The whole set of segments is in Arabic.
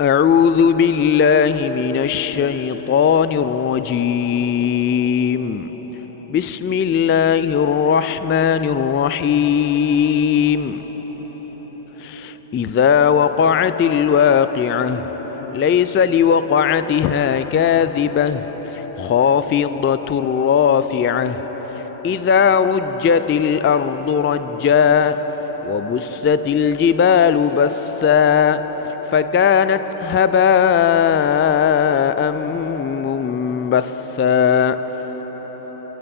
أعوذ بالله من الشيطان الرجيم. بسم الله الرحمن الرحيم. إذا وقعت الواقعة ليس لوقعتها كاذبة خافضة رافعة إذا رجت الأرض رجا وبست الجبال بسا فكانت هباء منبثا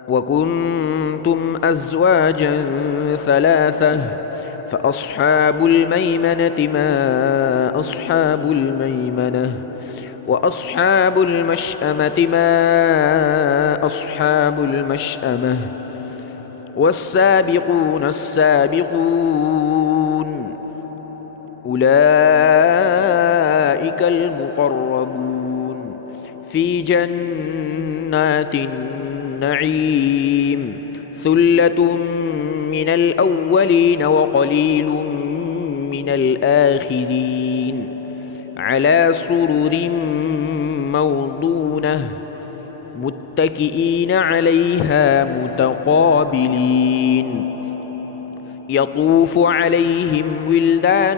وكنتم أزواجا ثلاثة فأصحاب الميمنة ما أصحاب الميمنة وأصحاب المشأمة ما أصحاب المشأمة والسابقون السابقون أولئك المقربون في جنات النعيم ثلة من الأولين وقليل من الآخرين على سرر موضونة متكئين عليها متقابلين يطوف عليهم ولدان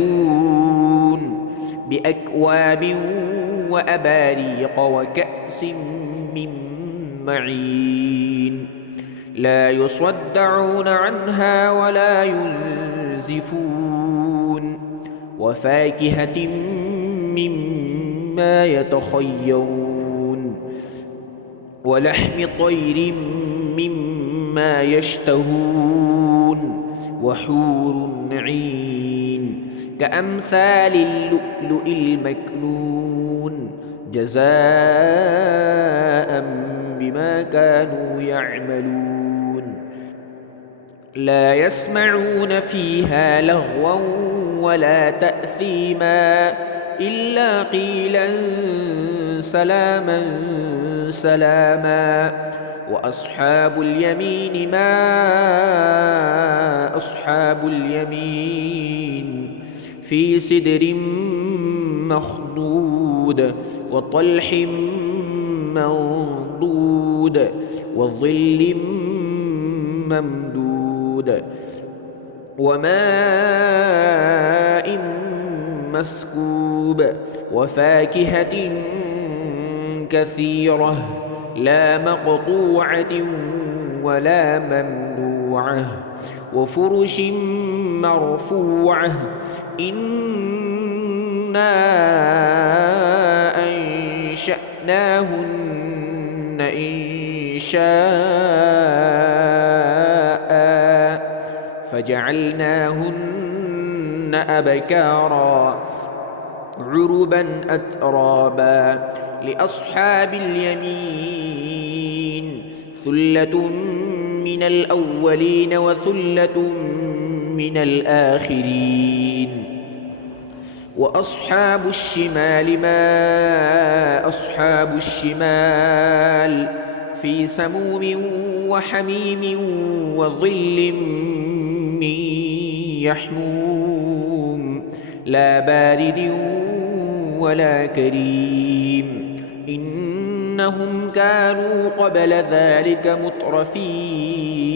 مخلدون بأكواب وأباريق وكأس من معين لا يصدعون عنها ولا ينزفون وفاكهة مما يتخيرون ولحم طير مما يشتهون وحور عين كأمثال اللؤلؤ المكنون جزاء بما كانوا يعملون لا يسمعون فيها لغوا ولا تأثيما إلا قيلا سلاما سلاما وأصحاب اليمين ما أصحاب اليمين في سدر مخضود وطلح منضود وظل ممدود وماء مسكوب وفاكهة كثيرة لا مقطوعة ولا ممنوعة وفرش مرفوعة إنا أنشأناهن إنشاء فجعلناهن أبكارا عربا أترابا لأصحاب اليمين ثلة من الأولين وثلة من الآخرين وأصحاب الشمال ما أصحاب الشمال في سموم وحميم وظل من يحموم لا بارد ولا كريم إنهم كانوا قبل ذلك مترفين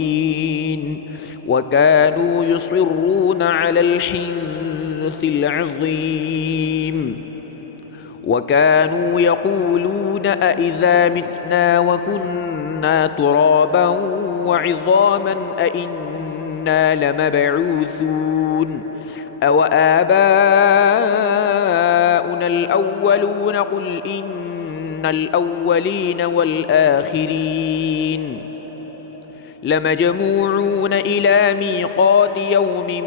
وكانوا يصرون على الحنث العظيم وكانوا يقولون أإذا متنا وكنا ترابا وعظاما أإنا لمبعوثون أو آباؤنا الأولون قل إن الأولين والآخرين لمجموعون إلى ميقات يوم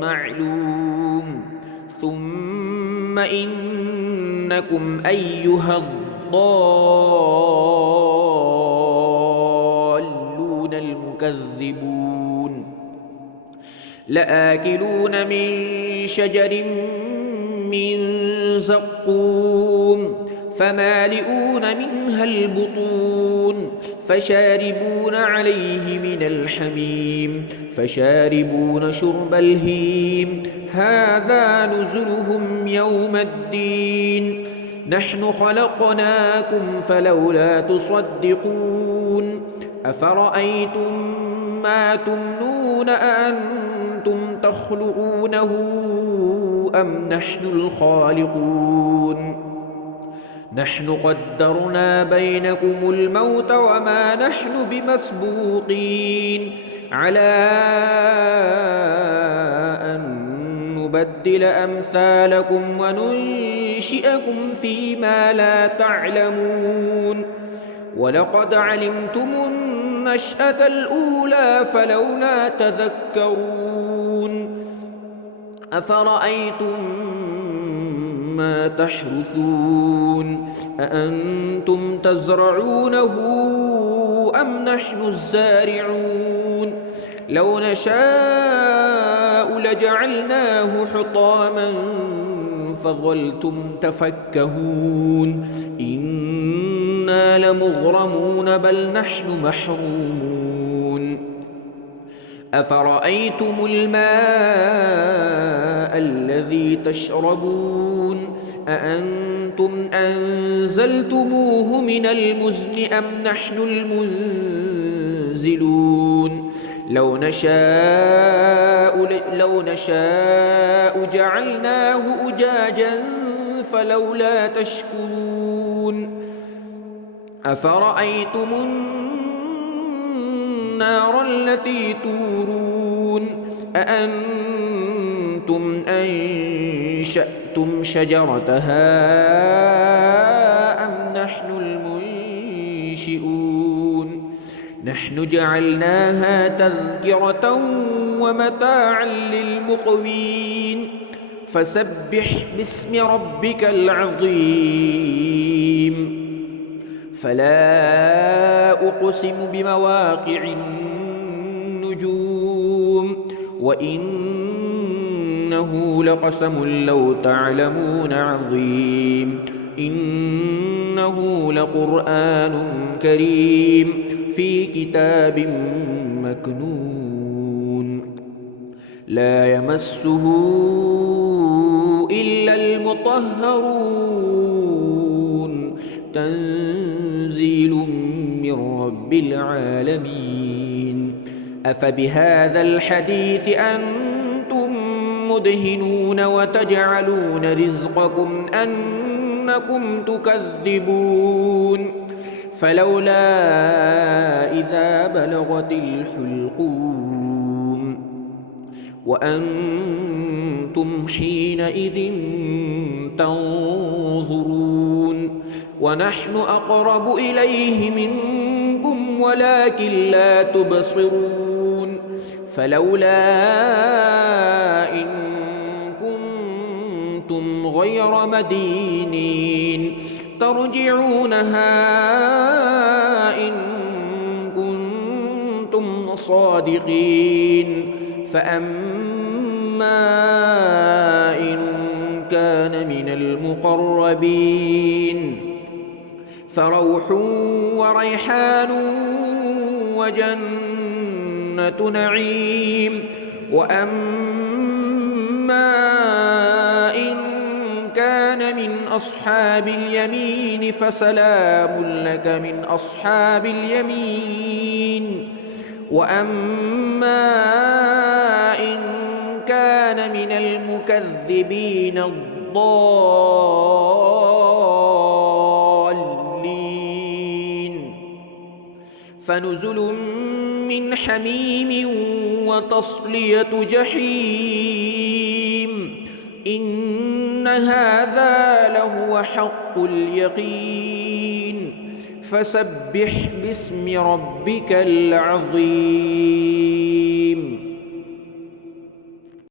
معلوم ثم إنكم أيها الضالون المكذبون لآكلون من شجر من زقوم فمالئون منها البطون فشاربون عليه من الحميم فشاربون شرب الهيم هذا نزلهم يوم الدين نحن خلقناكم فلولا تصدقون أفرأيتم ما تمنون أأنتم تخلقونه أم نحن الخالقون نحن قدرنا بينكم الموت وما نحن بمسبوقين على أن نبدل أمثالكم وننشئكم فيما لا تعلمون ولقد علمتم النشأة الأولى فلولا تذكرون أفرأيتم ما تحرثون أأنتم تزرعونه أم نحن الزارعون لو نشاء لجعلناه حطاما فظلتم تفكهون إنا لمغرمون بل نحن محرومون أفرأيتم الماء الذي تشربون أأنتم أنزلتموه من المزن أم نحن المنزلون لو نشاء جعلناه أجاجا فلولا تشكرون أفرأيتم النار التي تورون أأنتم أنشأتم شجرتها أم نحن المنشئون نحن جعلناها تذكرة ومتاعا للمقوين فسبح باسم ربك العظيم فلا أقسم بمواقع النجوم وإنه لقسم لو تعلمون عظيم إنه لقرآن كريم في كتاب مكنون لا يمسه إلا المطهرون تنزيل من رب العالمين أفبهذا الحديث أنتم مدهنون وتجعلون رزقكم أنكم تكذبون فلولا إذا بلغت الحلقوم وأنتم حينئذ تنظرون ونحن أقرب إليه منكم ولكن لا تبصرون فلولا إن كنتم غير مدينين ترجعونها إن كنتم صادقين فأما إن كان من المقربين فروح وريحان وجنة نعيم وأما إن كان من أصحاب اليمين فسلام لك من أصحاب اليمين وأما إن كان من المكذبين الضالين فنزل من حميم وتصلية جحيم إن هذا لهو حق اليقين فسبح باسم ربك العظيم